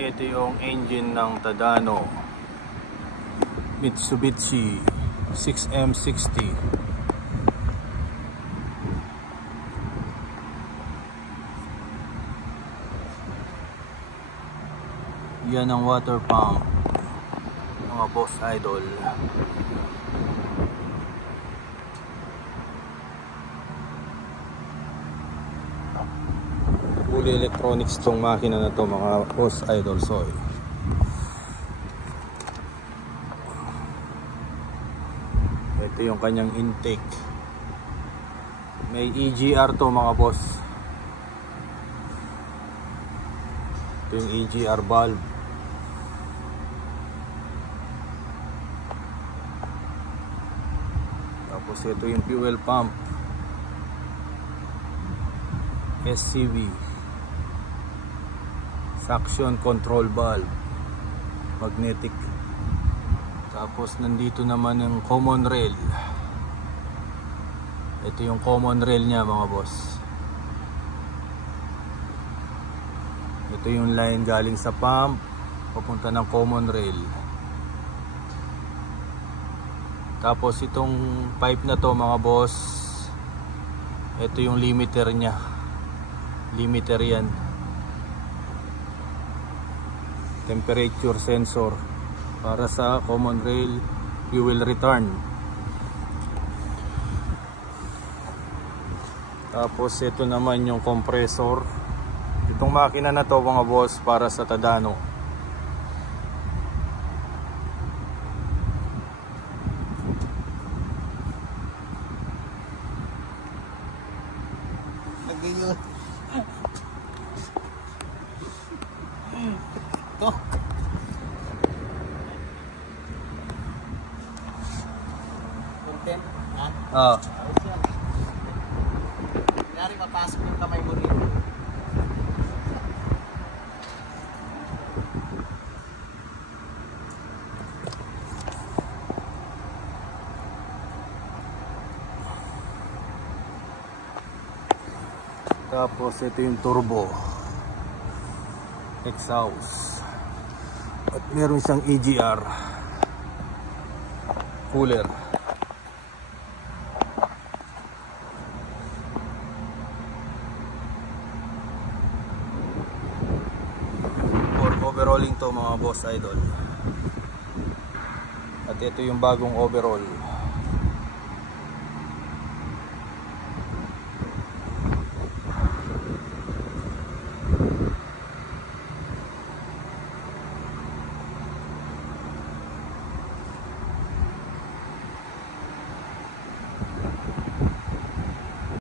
Ito yung engine ng Tadano Mitsubishi 6M60. Yan ang water pump, mga boss idol. Fully electronics tong makina na to, mga boss idol. Soy, ito yung kanyang intake. May EGR to, mga boss. Ito yung EGR valve. Tapos ito yung fuel pump, SCV, suction control valve, magnetic. Tapos nandito naman yung common rail. Ito yung common rail niya, mga boss. Ito yung line galing sa pump papunta ng common rail. Tapos itong pipe na to, mga boss, ito yung limiter niya. Limiter yan. Temperature sensor para sa common rail fuel return. Tapos ito naman yung compressor. Itong makina na to, mga boss, para sa Tadano. Ganyan. Ito. Content, ha? Ah. Kunyari mapasok yung kamay mo rito. Tapos ito yung turbo exhaust. At meron siyang EGR cooler. For overhauling to, mga boss idol. At ito yung bagong overhaul.